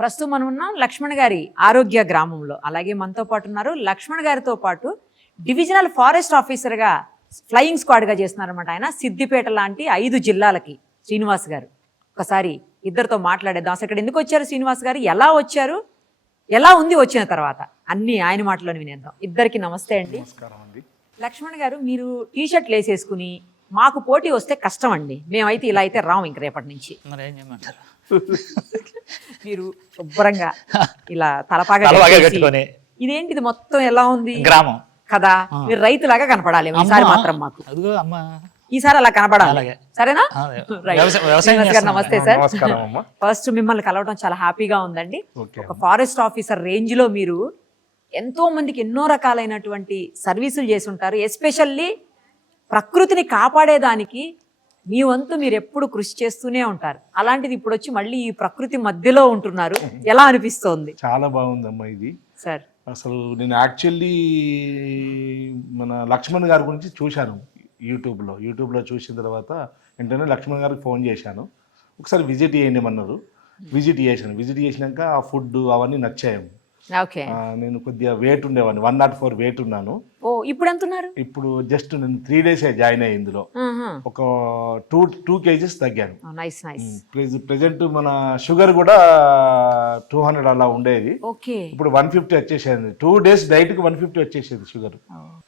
ప్రస్తుతం మనం ఉన్నాం లక్ష్మణ్ గారి ఆరోగ్య గ్రామంలో. అలాగే మనతో పాటు ఉన్నారు లక్ష్మణ్ గారితో పాటు డివిజనల్ ఫారెస్ట్ ఆఫీసర్గా ఫ్లయింగ్ స్క్వాడ్గా చేస్తున్నారన్నమాట. ఆయన సిద్దిపేట లాంటి 5 జిల్లాలకి శ్రీనివాస్ గారు. ఒకసారి ఇద్దరితో మాట్లాడేద్దాం. అసలు ఇక్కడ ఎందుకు వచ్చారు శ్రీనివాస్ గారు, ఎలా వచ్చారు, ఎలా ఉంది వచ్చిన తర్వాత అన్ని ఆయన మాటలోనే వినేద్దాం. ఇద్దరికి నమస్తే అండి. లక్ష్మణ్ గారు, మీరు టీషర్ట్లు వేసేసుకుని మాకు పోటీ వస్తే కష్టం అండి, మేమైతే ఇలా అయితే రాము ఇంక రేపటి నుంచి. మీరు శుభ్రంగా ఇలా తలపాగా కట్టుకొని ఇదేంటిది మొత్తం ఎలా ఉంది గ్రామం కదా, మీరు రైతులాగా కనపడాలి ఈసారి మాత్రం మాకు. ఈసారి అలా కనపడాలి, సరేనా? నమస్తే సార్. ఫస్ట్ మిమ్మల్ని కలవడం చాలా హ్యాపీగా ఉందండి. ఒక ఫారెస్ట్ ఆఫీసర్ రేంజ్ లో మీరు ఎంతో మందికి ఎన్నో రకాలైనటువంటి సర్వీసులు చేసి ఉంటారు. ఎస్పెషల్లీ ప్రకృతిని కాపాడేదానికి మీ వంతు మీరు ఎప్పుడు కృషి చేస్తూనే ఉంటారు. అలాంటిది ఇప్పుడు వచ్చి మళ్ళీ ఈ ప్రకృతి మధ్యలో ఉంటున్నారు, ఎలా అనిపిస్తోంది? చాలా బాగుందమ్మా ఇది సార్. అసలు నేను యాక్చువల్లీ మన లక్ష్మణ్ గారి గురించి చూశాను యూట్యూబ్లో చూసిన తర్వాత వెంటనే లక్ష్మణ్ గారికి ఫోన్ చేశాను. ఒకసారి విజిట్ చేయమన్నారు. విజిట్ చేసినాక ఆ ఫుడ్ అవన్నీ నచ్చాయి. నేను కొద్దిగా వెయిట్ ఉండేవాడిని, 104 వెయిట్ ఉన్నాను. ఇప్పుడు ఎంత ఉన్నారు? ఇప్పుడు జస్ట్ నేను 3 days జాయిన్ అయ్యి ఇందులో ఒక 2 kgs తగ్గాను. ప్రెసెంట్ మన షుగర్ కూడా 200 అలా ఉండేది, ఇప్పుడు 150 వచ్చేసేది. 2 days డైట్ కి 150 వచ్చేసేది షుగర్.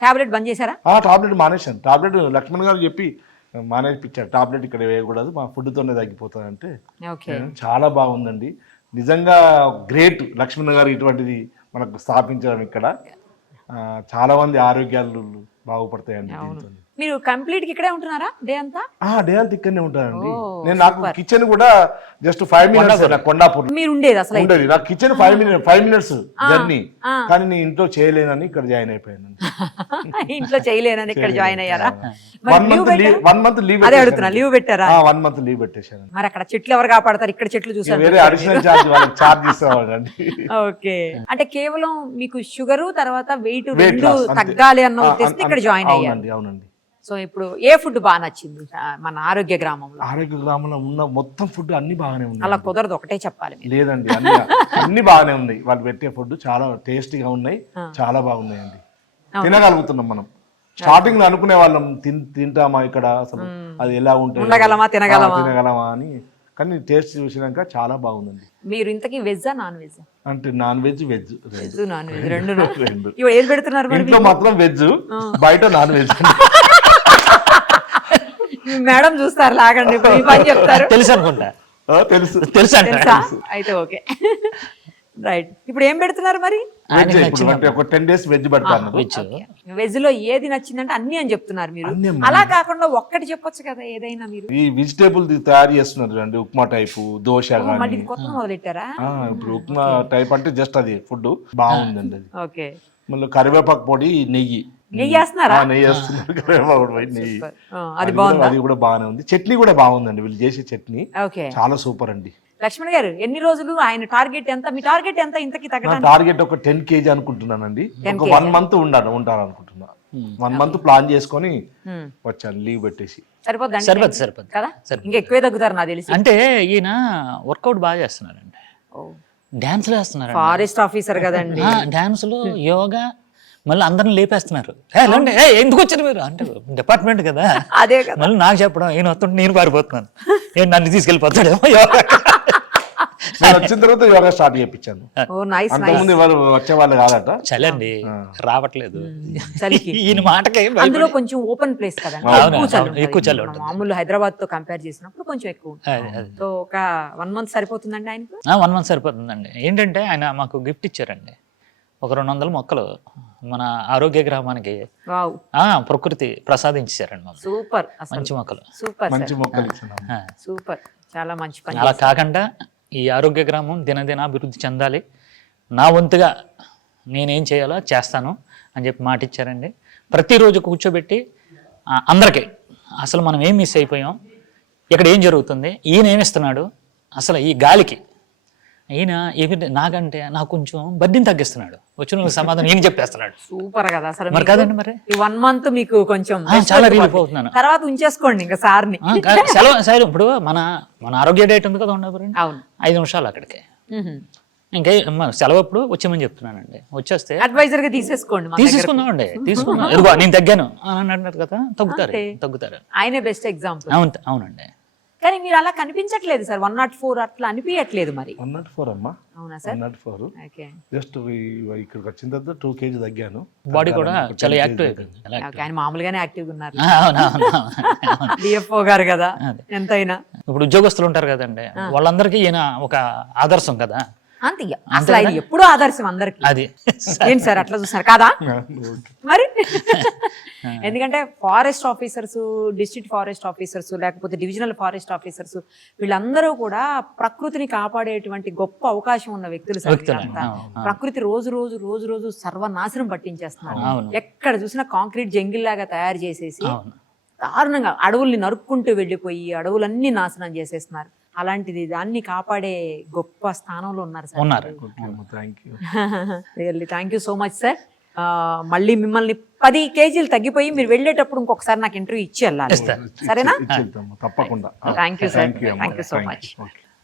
టాబ్లెట్ బంద్ చేశారా? టాబ్లెట్ మానేశాను. టాబ్లెట్ లక్ష్మణ్ గారు చెప్పి మానేపించారు. టాబ్లెట్ ఇక్కడ వేయకూడదు, మా ఫుడ్ తోనే తగ్గిపోతుంది అంటే. చాలా బాగుందండి, నిజంగా గ్రేట్ లక్ష్మణ్ గారు ఇటువంటిది మనకు స్థాపించడం. ఇక్కడ చాలా మంది ఆరోగ్యాలు బాగుపడతాయండి. మీరు కంప్లీట్ ఇక్కడే ఉంటున్నారా డే అంతా? డే అంతా ఇక్కడనే ఉంటానండి నేను. నాకు కిచెన్ కూడా జస్ట్ 5 minutes కొండాపూర్ మీరు ఉండేది. అసలు ఉండేది నాకు కిచెన్ 5 minutes జర్నీ, కానీ నేను ఇంట్లో చేయలేనని ఇక్కడ జాయిన్ అయిపోయాను. ఇంట్లో చేయలేనని ఇక్కడ జాయిన్ అయ్యారా? 1 month లీవ్ అదే అడుగుతున్నా, లీవ్ పెట్టారా? 1 month లీవ్ పెట్టేశాను. మరి అక్కడ చెట్లు ఎవరు కాపాడతారు? ఇక్కడ చెట్లు చూసారు, వేరే అడిషనల్ చార్జ్ ఇస్తామండి. ఓకే, అంటే కేవలం మీకు షుగరు తర్వాత వెయిట్ రెండు తగ్గాలి అన్న ఉద్దేశంతో ఇక్కడ జాయిన్ అయ్యారు. అవునండి. సో ఇప్పుడు ఏ ఫుడ్ బాగా నచ్చింది మన ఆరోగ్య గ్రామంలో? ఆరోగ్య గ్రామంలో ఉన్న మొత్తం ఫుడ్ అన్ని బాగానే ఉన్నాయి. అలా కుదరదు, ఒకటే చెప్పాలి. లేదండి, అన్ని బాగానే ఉన్నాయి. వాళ్ళు పెట్టే ఫుడ్ చాలా టేస్టీగా ఉన్నాయి, చాలా బాగున్నాయండి. తినగలుగుతున్నాం మనం. స్టార్టింగ్ లో అనుకునే వాళ్ళం తింటామా ఇక్కడ, అసలు అది ఎలా ఉంటుంది, తినగలమా అని. కానీ టేస్ట్ చూసినాక చాలా బాగుందండి. మీరు ఇంతకీ వెజ్జా నాన్ వెజ్? అంటే non veg veg non veg రెండు ఏది పెడుతున్నారు? ఇంట్లో మాత్రం వెజ్, బయట నాన్ వెజ్. మేడం చూస్తారు, లాగండి పని చెప్తారు. తెలుసు అనుకుంటా. తెలుసు అయితే ఓకే, రైట్. ఇప్పుడు ఏం పెడుతున్నారు మరి? ఒక 10 days వెజ్ పెడతాను. వెజ్ లో ఏది నచ్చిందంటే అన్ని అని చెప్తున్నారు మీరు. అలా కాకుండా ఒక్కటి చెప్పొచ్చు కదా ఏదైనా. మీరు ఈ వెజిటేబుల్ తయారు చేస్తున్నారు అండి, ఉప్మా టైపు, దోశ. కొత్త మొదలెట్టారా? ఇప్పుడు ఉప్మా టైప్ అంటే జస్ట్ అది ఫుడ్ బాగుందండి అది. ఓకే, మళ్ళీ కరివేపాకు పొడి, నెయ్యి వేస్తున్నారా? నెయ్యి వేస్తున్నారు, కరివేపాకు పొడి, నెయ్యి. అది కూడా బాగానే ఉంది. చట్నీ కూడా బాగుందండి, వీళ్ళు చేసే చట్నీ చాలా సూపర్ అండి. లక్ష్మణ్ గారు, ఎన్ని రోజులు ఆయన టార్గెట్ ఎంత? మీ టార్గెట్ ఎంత ఇంతకి తగ్గడానికి? టార్గెట్ ఒక 10 kg అనుకుంటున్నానండి. ఒక 1 month ఉంటాను అనుకుంటున్నా. 1 month ప్లాన్ చేసుకొని వచ్చాను, లీవ్ పెట్టేసి. సరిపోద్ది కదా, ఇంకా ఎక్కువే తగ్గుతారు నాకు తెలిసి. అంటే ఈయన వర్కౌట్ బాగా చేస్తున్నారండి, డాన్స్లు వేస్తున్నారు. ఫారెస్ట్ ఆఫీసర్ కదండి, డాన్సులు, యోగా, మళ్ళీ అందరిని లేపేస్తున్నారు. ఎందుకు వచ్చారు మీరు అంటే డిపార్ట్మెంట్ కదా, అదే కదా. మళ్ళీ నాకు చెప్పడం, ఈయన వస్తుంటే నేను పారిపోతున్నాను, నన్ను తీసుకెళ్ళిపోతాడేమో. యోగా వచ్చిన తర్వాత యోగా స్టార్ట్ చేయించాను. అంతకుముందు ఎవరు వచ్చేవాళ్ళు కాదట. చలండి రావట్లేదు ఈయన మాటకి. అందులో కొంచెం ఓపెన్ ప్లేస్ కదండి, ఎక్కువ చలి. మామూలు హైదరాబాద్ తో కంపేర్ చేసినప్పుడు కొంచెం ఎక్కువ. సో ఒక 1 month సరిపోతుందండి ఆయనకు? 1 month సరిపోతుందండి. ఏంటంటే ఆయన మాకు గిఫ్ట్ ఇచ్చారండి, ఒక 200 మొక్కలు మన ఆరోగ్య గ్రామానికి ప్రకృతి ప్రసాదించారండి. సూపర్, మంచి మొక్కలు, మంచి మొక్కలు, సూపర్, చాలా మంచి పని. అలా కాకుండా ఈ ఆరోగ్య గ్రామం దినదిన అభివృద్ధి చెందాలి, నా వంతుగా నేనేం చేయాలో చేస్తాను అని చెప్పి మాట ఇచ్చారండి. ప్రతిరోజు కూర్చోబెట్టి అందరికీ అసలు మనం ఏం మిస్ అయిపోయాం, ఇక్కడ ఏం జరుగుతుంది, ఈయన ఏమిస్తున్నాడు, అసలు ఈ గాలికి ఈయన నాకంటే నాకు కొంచెం బడ్డీని తగ్గిస్తున్నాడు, వచ్చిన సమాధానం ఈయన చెప్పేస్తున్నాడు. సూపర్ కదా అసలు. మరి కాదండి, మరి 1 month మీకు కొంచెం చాలా రిలీఫ్ అవుతున్నాను. తర్వాత ఉంచేసుకోండి ఇంకా సార్ని. సెలవు ఇప్పుడు మన ఆరోగ్య డైట్ ఉంది కదా, ఉండదు 5 నిమిషాలు అక్కడికి ఇంకా సెలవు అప్పుడు వచ్చేమని చెప్తున్నానండి. వచ్చేస్తే అడ్వైజర్ గా తీసేసుకోండి మన దగ్గర. తీసుకుందామండి, తీసుకుందాం. ఎదుగు నేను తగ్గాను అని అంటున్నారు కదా, తగ్గుతారు. ఆయనే బెస్ట్ ఎగ్జాంపుల్. అవునండి. కానీ మీరు అలా కనిపించట్లేదు సార్, 104 అట్లా అనిపించట్లేదు మరి. 104 అమ్మా, అవునా సార్? 104. ఓకే. జస్ట్ ఇక్కడికి వచ్చిన తర్వాత 2 kg తగ్గాను. బాడీ కూడా చాలా యాక్టివ్ అయిపోయింది. ఆయన మామూలుగానే యాక్టివ్గా ఉన్నారు. అవును. డిఎఫ్ఓ గారు కదా ఎంతైనా. ఇప్పుడు ఉద్యోగస్తులు ఉంటారు కదండి, వాళ్ళందరికీ ఈయన ఒక ఆదర్శం కదా. అంతే, అసలు ఆయన ఎప్పుడూ ఆదర్శం అందరికి. అది ఏంటి సార్ అట్లా చూస్తున్నారు కాదా మరి? ఎందుకంటే forest officers, district forest officers, లేకపోతే డివిజనల్ ఫారెస్ట్ ఆఫీసర్స్, వీళ్ళందరూ కూడా ప్రకృతిని కాపాడేటువంటి గొప్ప అవకాశం ఉన్న వ్యక్తులు సార్ వీళ్ళంతా. ప్రకృతి రోజు రోజు రోజు రోజు సర్వనాశనం పట్టించేస్తున్నారు. ఎక్కడ చూసినా కాంక్రీట్ జంగిల్ లాగా తయారు చేసేసి దారుణంగా అడవుల్ని నరుక్కుంటూ వెళ్ళిపోయి అడవులన్నీ నాశనం చేసేస్తున్నారు. అలాంటిది దాన్ని కాపాడే గొప్ప స్థానంలో ఉన్నారు sir. Really thank you so much sir. మళ్ళీ మిమ్మల్ని 10 kg తగ్గిపోయి మీరు వెళ్ళేటప్పుడు ఇంకొకసారి నాకు ఇంటర్వ్యూ ఇచ్చి వెళ్ళాలి, సరేనా? తప్పకుండా. Thank you sir, thank you so much.